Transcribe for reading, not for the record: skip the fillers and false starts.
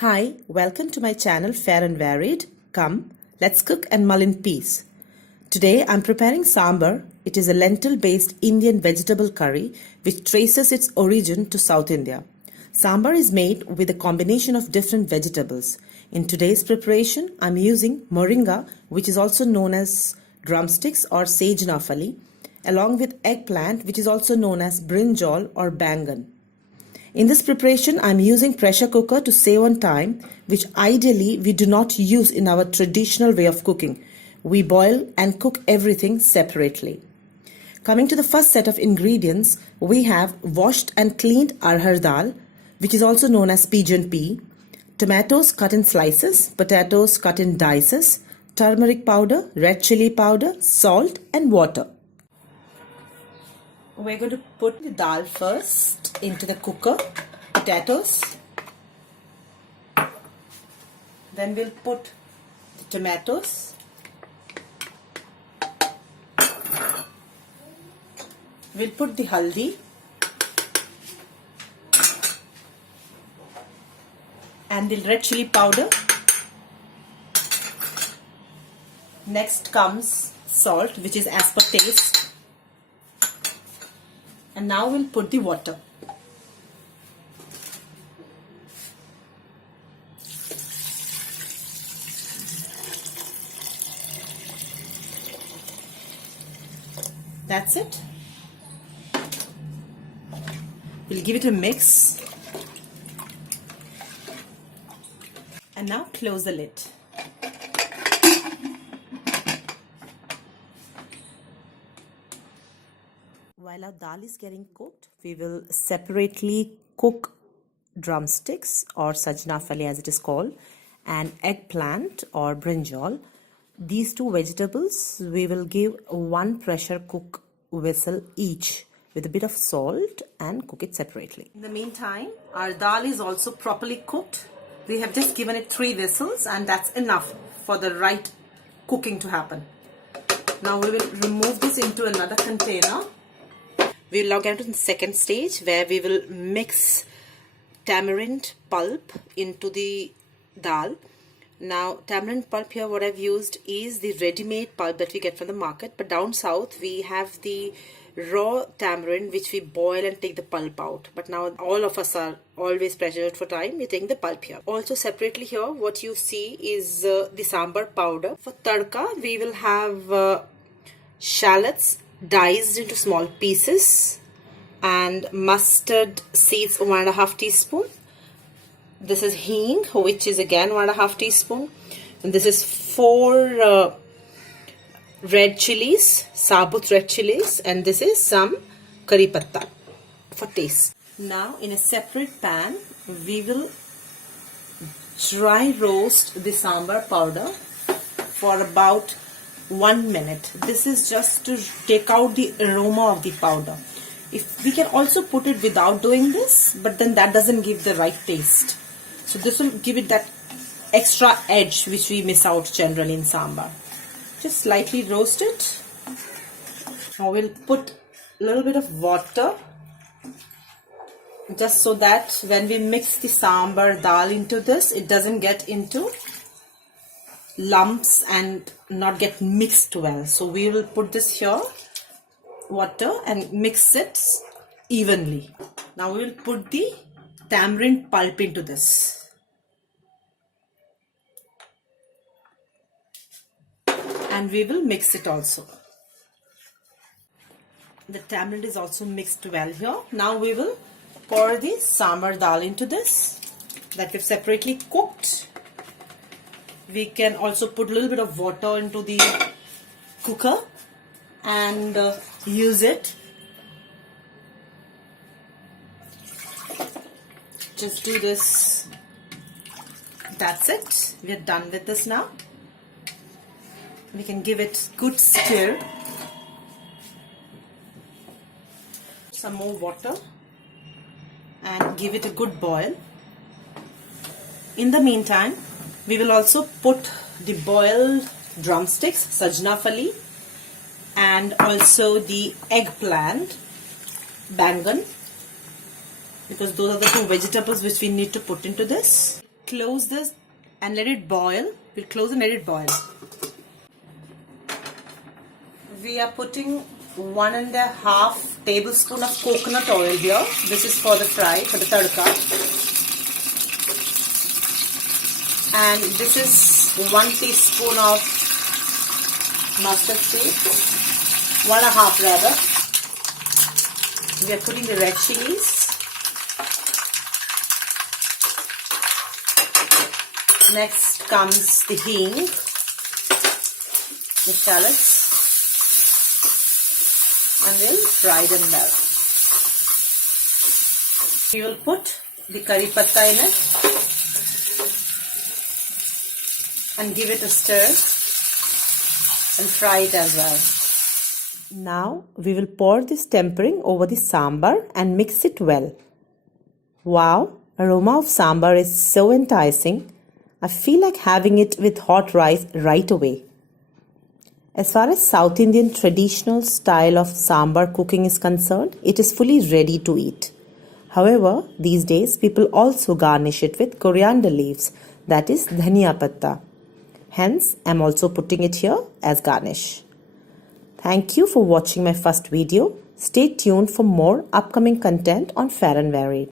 Hi, welcome to my channel Fair and Varied. Come, let's cook and mull in peace. Today I'm preparing sambar. It is a lentil-based Indian vegetable curry which traces its origin to South India. Sambar is made with a combination of different vegetables. In today's preparation, I'm using moringa, which is also known as drumsticks or sage nafali, along with eggplant, which is also known as brinjal or bangan. In this preparation, I'm using pressure cooker to save on time, which ideally we do not use in our traditional way of cooking. We boil and cook everything separately. Coming to the first set of ingredients, we have washed and cleaned arhar dal, which is also known as pigeon pea, tomatoes cut in slices, potatoes cut in dices, turmeric powder, red chilli powder, salt and water. We're going to put the dal first into the cooker, potatoes, then we'll put the tomatoes, we'll put the haldi, and the red chili powder. Next comes salt, which is as per taste. And now we'll put the water. That's it. We'll give it a mix. And now close the lid. While our dal is getting cooked, we will separately cook drumsticks or sajnafali as it is called and eggplant or brinjal. These two vegetables we will give one pressure cook whistle each with a bit of salt and cook it separately. In the meantime, our dal is also properly cooked. We have just given it 3 whistles and that's enough for the right cooking to happen. Now we will remove this into another container. We'll now get to the second stage where we will mix tamarind pulp into the dal. Now tamarind pulp here, what I've used is the ready-made pulp that we get from the market, but down south we have the raw tamarind which we boil and take the pulp out. But now all of us are always pressured for time, we're taking the pulp here. Also separately here what you see is the sambar powder. For tadka we will have shallots diced into small pieces and mustard seeds 1.5 teaspoon. This is hing, which is again 1.5 teaspoon, and this is 4 red chilies, sabut red chilies, and this is some curry patta for taste. Now in a separate pan we will dry roast the sambar powder for about 1 minute. This is just to take out the aroma of the powder. If we can also put it without doing this, but then that doesn't give the right taste. So this will give it that extra edge which we miss out generally in sambar. Just slightly roast it. Now we'll put a little bit of water just so that when we mix the sambar dal into this, it doesn't get into lumps and not get mixed well. So we will put this here, water, and mix it evenly. Now we will put the tamarind pulp into this. And we will mix it also. The tamarind is also mixed well here. Now we will pour the sambar dal into this that we've separately cooked. We can also put a little bit of water into the cooker and use it. Just do this. That's it. We are done with this now. We can give it good stir. Some more water and give it a good boil. In the meantime, we will also put the boiled drumsticks, sajnafali, and also the eggplant, bangan, because those are the 2 vegetables which we need to put into this. close this and let it boil. We'll close and let it boil. We are putting 1.5 tablespoon of coconut oil here. This is for the fry, for the tadka. And this is 1 teaspoon of mustard seed. 1.5 rather. We are putting the red chilies. Next comes the hing, the shallots, and we'll fry them well. We will put the curry patta in it and give it a stir and fry it as well. Now we will pour this tempering over the sambar and mix it well. Wow, aroma of sambar is so enticing. I feel like having it with hot rice right away. As far as South Indian traditional style of sambar cooking is concerned, it is fully ready to eat. However, these days people also garnish it with coriander leaves, that is dhania patta. Hence, I am also putting it here as garnish. Thank you for watching my first video. Stay tuned for more upcoming content on Fair and Varied.